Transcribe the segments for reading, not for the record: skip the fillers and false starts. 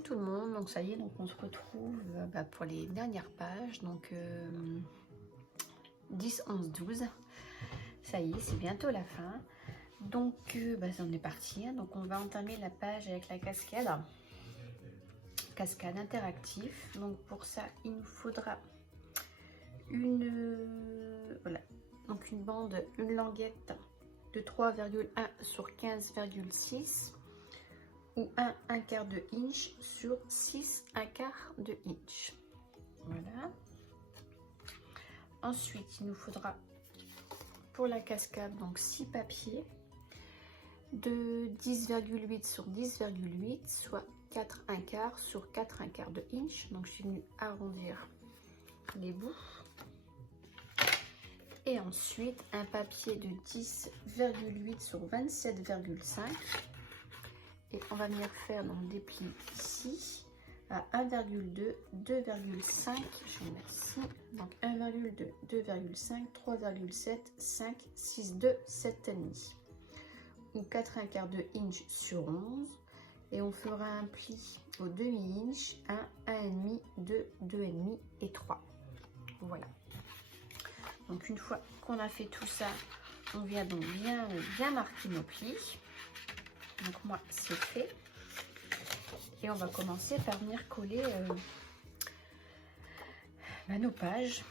Coucou tout le monde, donc ça y est, donc on se retrouve pour les dernières pages, donc 10, 11, 12, ça y est, c'est bientôt la fin, donc on est parti, hein. Donc on va entamer la page avec la cascade interactive. Donc pour ça il nous faudra voilà, donc une bande, une languette de 3,1 sur 15,6 ou 1/4 de inch sur 6/4 de inch. Voilà. Ensuite, il nous faudra pour la cascade donc 6 papiers de 10,8 sur 10,8, soit 4/4 sur 4/4 de inch. Donc je suis venue arrondir les bouts. Et ensuite un papier de 10,8 sur 27,5. Et on va venir faire donc des plis ici à 1,2, 2,5, je vais mettre ici, donc 1,2, 2,5, 3,7, 5, 6, 2, 7,5 ou 4/4 de inch sur 11. Et on fera un pli au demi-inch, 1, 1,5, 2, 2,5 et 3. Voilà. Donc une fois qu'on a fait tout ça, on vient donc bien marquer nos plis. Donc moi c'est fait et on va commencer par venir coller nos pages.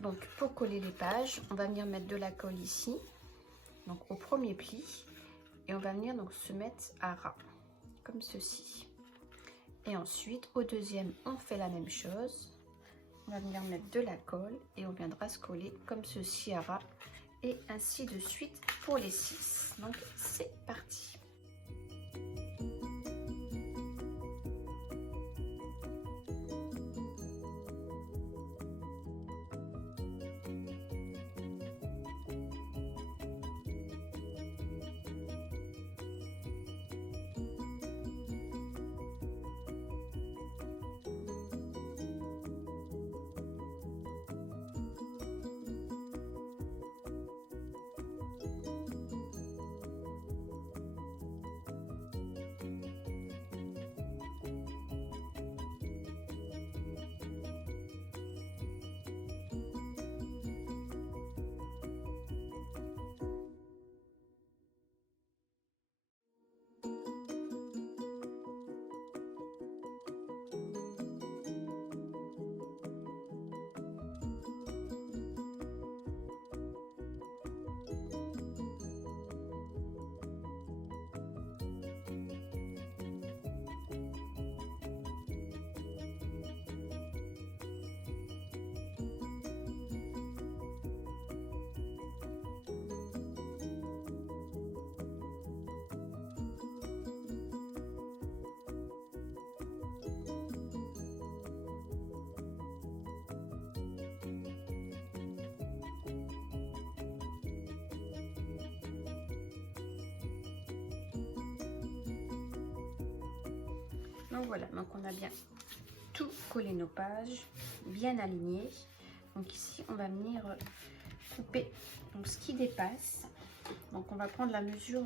Donc pour coller les pages, on va venir mettre de la colle ici, donc au premier pli, et on va venir donc se mettre à ras comme ceci. Et ensuite au deuxième on fait la même chose, on va venir mettre de la colle et on viendra se coller comme ceci à ras, et ainsi de suite pour les 6. Donc c'est parti. Donc voilà, donc on a bien tout collé nos pages, bien alignées. Donc ici on va venir couper donc ce qui dépasse. Donc on va prendre la mesure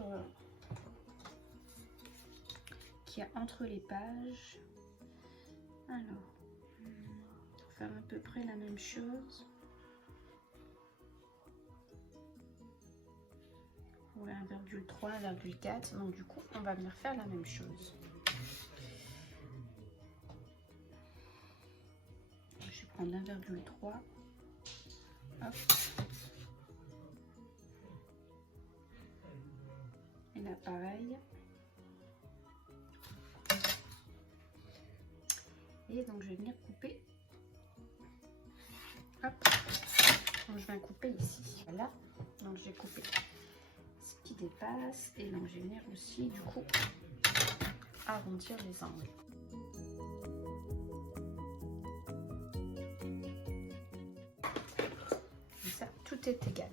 qu'il y a entre les pages. Alors, on va faire à peu près la même chose pour 1,3, 1,4. Donc du coup on va venir faire la même chose. Prendre 1,3, hop, et là pareil, et donc je vais venir couper, hop, donc je viens couper ici, voilà, donc j'ai coupé ce qui dépasse, et donc je vais venir aussi du coup arrondir les angles. Tout est égal.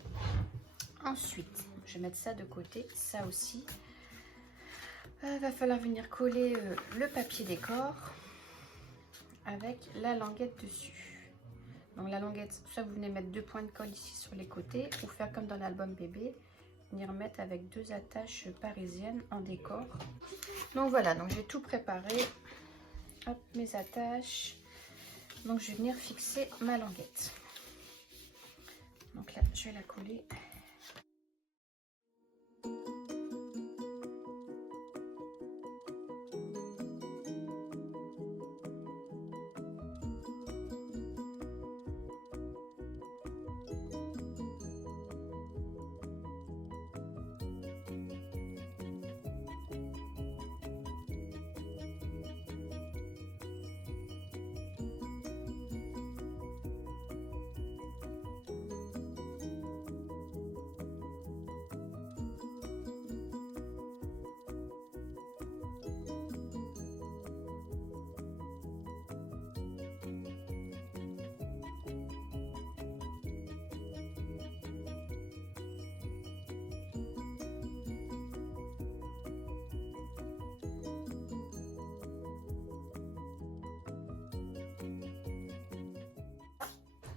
Ensuite, je vais mettre ça de côté. Ça aussi, va falloir venir coller le papier décor avec la languette dessus. Donc la languette, soit vous venez mettre 2 points de colle ici sur les côtés, ou faire comme dans l'album bébé, venir mettre avec 2 attaches parisiennes en décor. Donc voilà, donc j'ai tout préparé. hop, mes attaches. Donc je vais venir fixer ma languette. Donc là, je vais la coller.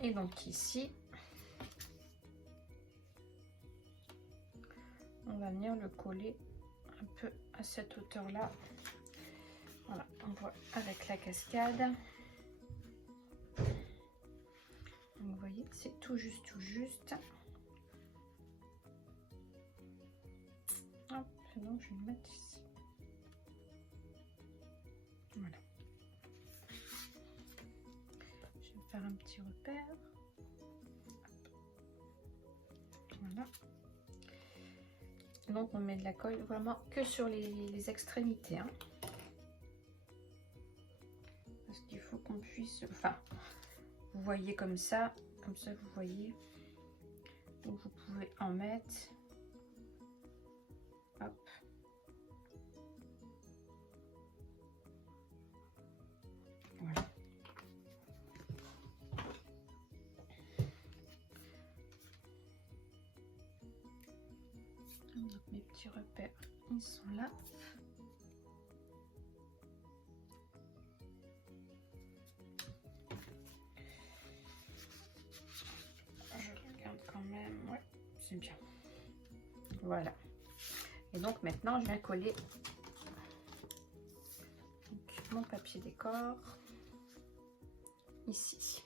Et donc ici, on va venir le coller un peu à cette hauteur là. Voilà, on voit avec la cascade. Vous voyez, c'est tout juste, tout juste. Hop, donc je vais le mettre ici. Voilà. Je vais faire un petit repère. Voilà. Donc on met de la colle vraiment que sur les extrémités. Hein. Parce qu'il faut qu'on puisse... Enfin, vous voyez comme ça vous voyez. Donc vous pouvez en mettre. Hop. Voilà. Donc mes petits repères, ils sont là. Je regarde quand même, ouais, c'est bien. Voilà. Et donc maintenant, je viens coller donc, mon papier décor ici.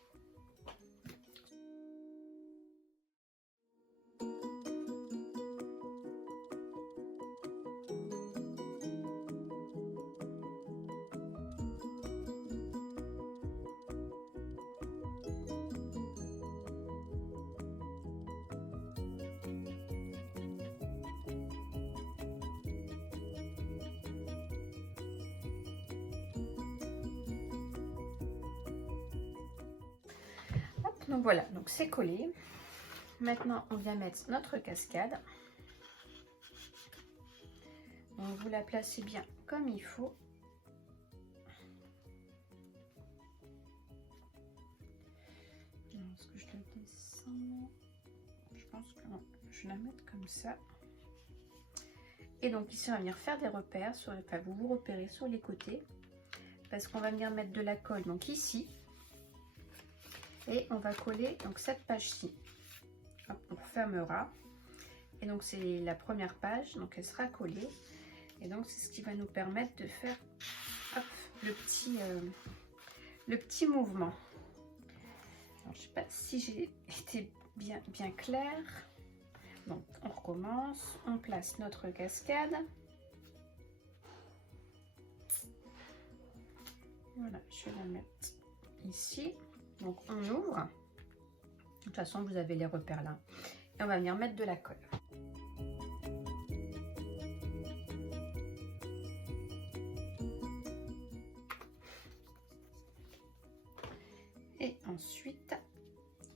Donc voilà, donc c'est collé. Maintenant, on vient mettre notre cascade. Donc vous la placez bien comme il faut. Est-ce que je la descends? Je pense que non. Je vais la mettre comme ça. Et donc ici, on va venir faire des repères. Enfin, vous vous repérez sur les côtés. Parce qu'on va venir mettre de la colle. Donc ici. Et on va coller donc cette page-ci. On refermera. Et donc c'est la première page. Donc elle sera collée. Et donc c'est ce qui va nous permettre de faire hop, le petit mouvement. Alors, je ne sais pas si j'ai été bien claire. Donc on recommence. On place notre cascade. Voilà, je vais la mettre ici. Donc on ouvre. De toute façon, vous avez les repères là. Et on va venir mettre de la colle. Et ensuite,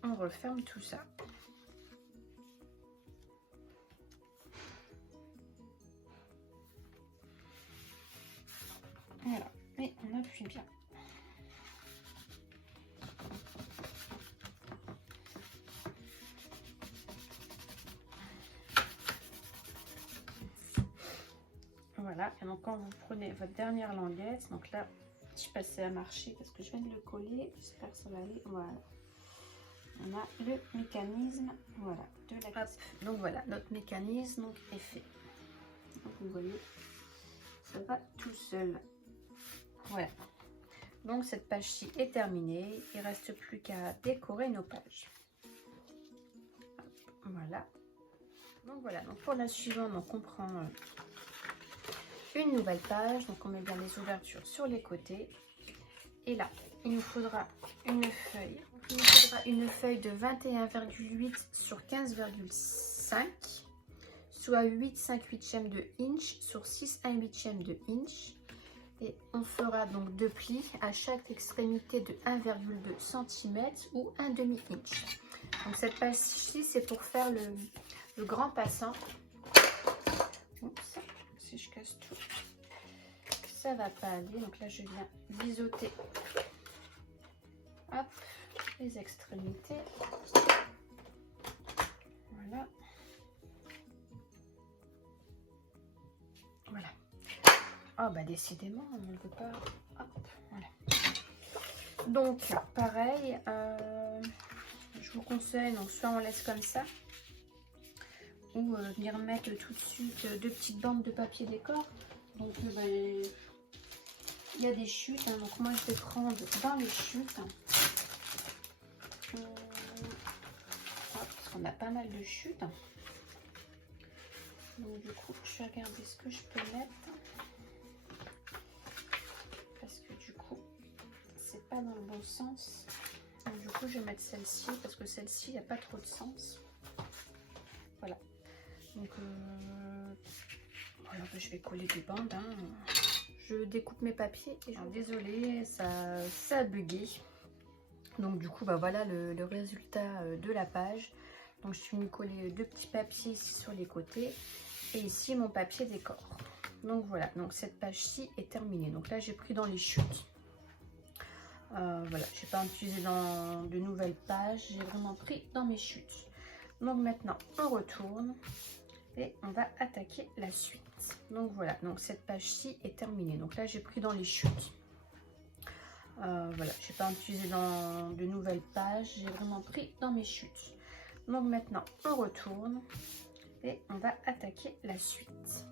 on referme tout ça. Voilà, et on appuie bien. Voilà, et donc quand vous prenez votre dernière languette, donc là, je passais à marcher parce que je viens de le coller, j'espère que ça va aller, voilà. On a le mécanisme, voilà, de la cascade. Donc voilà, notre mécanisme donc, est fait. Donc vous voyez, ça va tout seul. Voilà. Donc cette page-ci est terminée. Il ne reste plus qu'à décorer nos pages. Voilà. Donc voilà. Donc pour la suivante, donc on prend une nouvelle page. Donc on met bien les ouvertures sur les côtés. Et là, il nous faudra une feuille. Il nous faudra une feuille de 21,8 sur 15,5, soit 8,5/8 de inch sur 6,1/8 de inch. Et on fera donc 2 plis à chaque extrémité de 1,2 cm ou 1/2 inch. Donc cette page-ci, c'est pour faire le grand passant. Oups, si je casse tout, ça va pas aller. Donc là, je viens biseauter, hop, les extrémités. Voilà. Voilà. Oh bah décidément, on ne le veut pas. Hop, voilà. Donc pareil, je vous conseille, donc soit on laisse comme ça, ou venir mettre tout de suite 2 petites bandes de papier décor. Donc bah, il y a des chutes, hein, donc moi je vais prendre dans les chutes. Parce qu'on a pas mal de chutes. Donc du coup, je vais regarder ce que je peux mettre. Parce que du coup, c'est pas dans le bon sens. Donc du coup, je vais mettre celle-ci parce que celle-ci, il n'y a pas trop de sens. Voilà. Donc voilà, je vais coller des bandes. Hein. Je découpe mes papiers et désolée, ça a bugué. Donc du coup, bah voilà le résultat de la page. Donc je suis venue coller 2 petits papiers ici sur les côtés et ici mon papier décor. Donc voilà, donc cette page-ci est terminée. Donc là j'ai pris dans les chutes. Voilà, je n'ai pas utilisé dans de nouvelles pages, j'ai vraiment pris dans mes chutes. Donc maintenant on retourne et on va attaquer la suite. Donc voilà, donc cette page-ci est terminée. Donc là j'ai pris dans les chutes. Voilà, je n'ai pas utilisé dans de nouvelles pages, j'ai vraiment pris dans mes chutes. Donc maintenant on retourne et on va attaquer la suite.